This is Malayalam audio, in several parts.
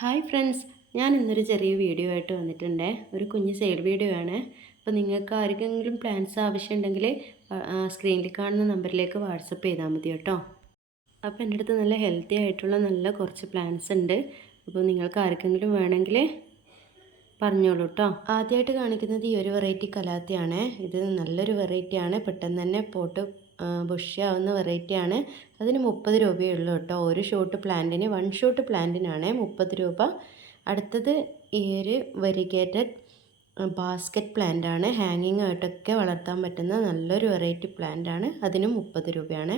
ഹായ് ഫ്രണ്ട്സ് ഞാൻ ഇന്നൊരു ചെറിയ വീഡിയോ ആയിട്ട് വന്നിട്ടുണ്ട്. ഒരു കുഞ്ഞ് സൈഡ് വീഡിയോ ആണ്. അപ്പോൾ നിങ്ങൾക്ക് ആർക്കെങ്കിലും പ്ലാൻസ് ആവശ്യമുണ്ടെങ്കിൽ സ്ക്രീനിൽ കാണുന്ന നമ്പറിലേക്ക് വാട്സപ്പ് ചെയ്താൽ മതി കേട്ടോ. അപ്പോൾ എന്റെ അടുത്ത് നല്ല ഹെൽത്തി ആയിട്ടുള്ള നല്ല കുറച്ച് പ്ലാൻസ് ഉണ്ട്. അപ്പോൾ നിങ്ങൾക്ക് ആർക്കെങ്കിലും വേണമെങ്കിൽ പറഞ്ഞോളൂ കേട്ടോ. ആദ്യമായിട്ട് കാണിക്കുന്നത് ഈ ഒരു വെറൈറ്റി കലാത്തിയാണ്. ഇത് നല്ലൊരു വെറൈറ്റിയാണ് പെട്ടെന്ന് തന്നെ പോട്ട് ബുഷ്യാവുന്ന വെറൈറ്റിയാണ്. അതിന് മുപ്പത് രൂപയേ ഉള്ളൂ കേട്ടോ. ഒരു ഷോട്ട് പ്ലാന്റിന് വൺ ഷോട്ട് പ്ലാന്റിനാണ് മുപ്പത് രൂപ. അടുത്തത് ഈ ഒരു വെരിഗേറ്റഡ് ബാസ്ക്കറ്റ് പ്ലാന്റ് ആണ്. ഹാങ്ങിങ് ആയിട്ടൊക്കെ വളർത്താൻ പറ്റുന്ന നല്ലൊരു വെറൈറ്റി പ്ലാന്റ് ആണ്. അതിനും മുപ്പത് രൂപയാണ്.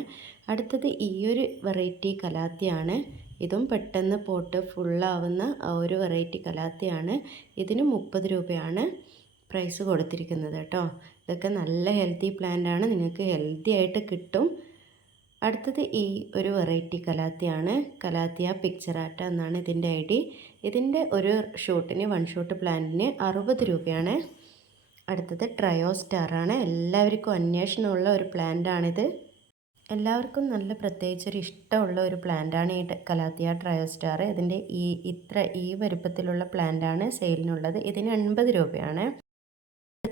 അടുത്തത് ഈ ഒരു വെറൈറ്റി കലാത്തിയാണ്. ഇതും പെട്ടെന്ന് പോട്ട് ഫുള്ളാവുന്ന ഒരു വെറൈറ്റി കലാത്തിയാണ്. ഇതിന് മുപ്പത് രൂപയാണ്. പ്രൈസ് കൊടുത്തിരിക്കുന്നത് കേട്ടോ. ഇതൊക്കെ നല്ല ഹെൽത്തി പ്ലാന്റ് ആണ്. നിങ്ങൾക്ക് ഹെൽത്തി ആയിട്ട് കിട്ടും. അടുത്തത് ഈ ഒരു വെറൈറ്റി കലാത്തിയാണ്. കലാത്തിയ പിക്ചറാറ്റ എന്നാണ് ഇതിന്റെ ഐ ഡി. ഇതിന്റെ ഒരു ഷൂട്ടിന് വൺ ഷൂട്ട് പ്ലാന്റിന് അറുപത് രൂപയാണ്. അടുത്തത് ട്രയോ സ്റ്റാറാണ് എല്ലാവർക്കും അന്വേഷണമുള്ള ഒരു പ്ലാന്റാണിത് എല്ലാവർക്കും നല്ല പ്രത്യേകിച്ച് ഒരു ഇഷ്ടമുള്ള ഒരു പ്ലാന്റാണ് ഈ കലാത്തിയ ട്രയോ സ്റ്റാർ ഇതിന്റെ ഈ ഇത്ര ഈ വലുപ്പത്തിലുള്ള പ്ലാന്റാണ് സെയിലിനുള്ളത് ഇതിന് എൺപത് രൂപയാണ്.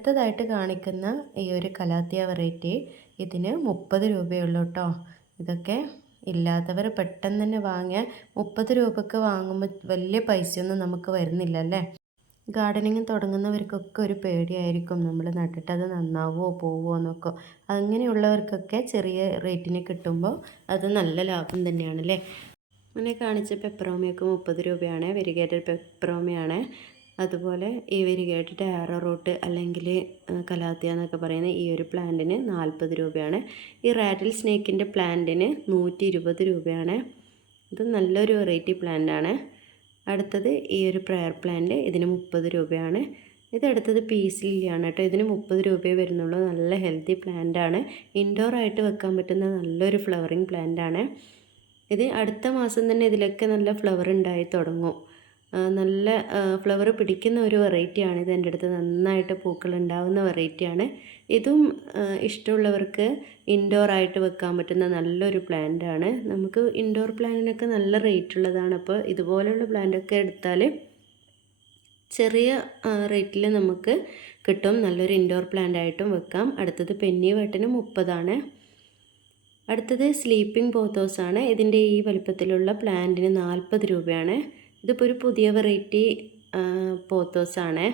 അടുത്തതായിട്ട് കാണിക്കുന്ന ഈ ഒരു കലാത്തിയ വെറൈറ്റി ഇതിന് മുപ്പത് രൂപയുള്ളൂ കേട്ടോ ഇതൊക്കെ ഇല്ലാത്തവർ പെട്ടെന്ന് തന്നെ വാങ്ങിയ മുപ്പത് രൂപക്ക് വാങ്ങുമ്പോൾ വലിയ പൈസയൊന്നും നമുക്ക് വരുന്നില്ല അല്ലേ? ഗാർഡനിങ് തുടങ്ങുന്നവർക്കൊക്കെ ഒരു പേടിയായിരിക്കും. നമ്മൾ നട്ടിട്ട് അത് നന്നാവുമോ പോവുമോ എന്നൊക്കെ. അങ്ങനെയുള്ളവർക്കൊക്കെ ചെറിയ റേറ്റിന് കിട്ടുമ്പോൾ അത് നല്ല ലാഭം തന്നെയാണ് അല്ലേ? കാണിച്ച പെപ്പറോമയൊക്കെ മുപ്പത് രൂപയാണ്. വെരിഗേറ്റഡ് പെപ്പറോമയാണ് അതുപോലെ ഈ വെരിഗേറ്റഡ് ആറോ റൂട്ട് അല്ലെങ്കിൽ കലാത്തിയ എന്നൊക്കെ പറയുന്ന ഈ ഒരു പ്ലാന്റിന് നാൽപ്പത് രൂപയാണ്. ഈ റാറ്റിൽ സ്നേക്കിന്റെ പ്ലാന്റിന് നൂറ്റി ഇരുപത് രൂപയാണ്. ഇത് നല്ലൊരു വെറൈറ്റി പ്ലാന്റാണ് അടുത്തത് ഈ ഒരു പ്രയർ പ്ലാന്റ് ഇതിന് മുപ്പത് രൂപയാണ്. ഇത് അടുത്തത് പീസ് ലില്ലിയാണ് കേട്ടോ. ഇതിന് മുപ്പത് രൂപയെ വരുന്നുള്ളൂ. നല്ല ഹെൽത്തി പ്ലാന്റാണ് ഇൻഡോർ ആയിട്ട് വെക്കാൻ പറ്റുന്ന നല്ലൊരു ഫ്ലവറിങ് പ്ലാന്റാണ് ഇത് അടുത്ത മാസം തന്നെ ഇതിലൊക്കെ നല്ല ഫ്ലവർ ഉണ്ടായി തുടങ്ങും. നല്ല ഫ്ലവർ പിടിക്കുന്ന ഒരു വെറൈറ്റിയാണ് ഇത് എന്റെ അടുത്ത് നന്നായിട്ട് പൂക്കൾ ഉണ്ടാവുന്ന വെറൈറ്റിയാണ് ഇതും ഇഷ്ടമുള്ളവർക്ക് ഇൻഡോർ ആയിട്ട് വെക്കാൻ പറ്റുന്ന നല്ലൊരു പ്ലാന്റ് ആണ്. നമുക്ക് ഇൻഡോർ പ്ലാന്റിനൊക്കെ നല്ല റേറ്റ് ഉള്ളതാണ്. അപ്പോൾ ഇതുപോലെയുള്ള പ്ലാന്റൊക്കെ എടുത്താൽ ചെറിയ റേറ്റിൽ നമുക്ക് കിട്ടും. നല്ലൊരു ഇൻഡോർ പ്ലാന്റ് ആയിട്ടും വെക്കാം. അടുത്തത് പെന്നി വെട്ടിന് മുപ്പതാണ്. അടുത്തത് സ്ലീപ്പിംഗ് പോത്തോസാണ് ഇതിന്റെ ഈ വലുപ്പത്തിലുള്ള പ്ലാന്റിന് നാൽപ്പത് രൂപയാണ്. ഇതിപ്പോൾ ഒരു പുതിയ വെറൈറ്റി പോത്തോസാണ്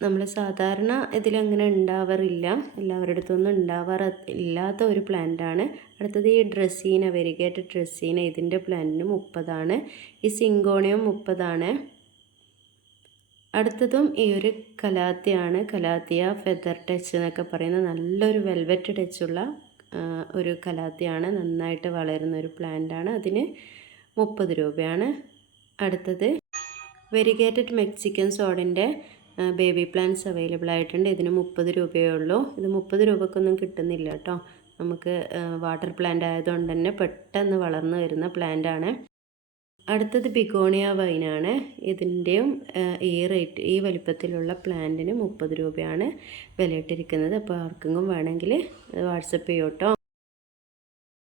നമ്മൾ സാധാരണ ഇതിലങ്ങനെ ഉണ്ടാവാറില്ല. എല്ലാവരുടെ അടുത്തൊന്നും ഉണ്ടാവാറ ഇല്ലാത്ത ഒരു പ്ലാന്റാണ് അടുത്തത് ഈ ഡ്രസ്സീന വെരിഗേറ്റ് ഡ്രസ്സീന ഇതിന്റെ പ്ലാന്റിന് മുപ്പതാണ്. ഈ സിങ്കോണിയം മുപ്പതാണ്. അടുത്തതും ഈ ഒരു കലാത്തിയാണ് കലാത്തിയ ഫെദർ ടച്ച് എന്നൊക്കെ പറയുന്ന നല്ലൊരു വെൽവെറ്റ് ടച്ചുള്ള ഒരു കലാത്തിയാണ് നന്നായിട്ട് വളരുന്ന ഒരു പ്ലാന്റാണ് അതിന് മുപ്പത് രൂപയാണ്. അടുത്തത് വെരിഗേറ്റഡ് മെക്സിക്കൻ സോഡിന്റെ ബേബി പ്ലാന്റ്സ് അവൈലബിൾ ആയിട്ടുണ്ട്. ഇതിന് മുപ്പത് രൂപയേ ഉള്ളൂ. ഇത് മുപ്പത് രൂപക്കൊന്നും കിട്ടുന്നില്ല കേട്ടോ. നമുക്ക് വാട്ടർ പ്ലാന്റ് ആയതുകൊണ്ട് തന്നെ പെട്ടെന്ന് വളർന്നു വരുന്ന പ്ലാന്റാണ് അടുത്തത് ബിഗോണിയ വൈനാണ് ഇതിന്റെയും ഈ റേറ്റ് ഈ വലിപ്പത്തിലുള്ള പ്ലാന്റിന് മുപ്പത് രൂപയാണ് വിലയിട്ടിരിക്കുന്നത്. അപ്പോൾ ആർക്കെങ്കിലും വേണമെങ്കിൽ വാട്സപ്പ് ചെയ്യോട്ടോ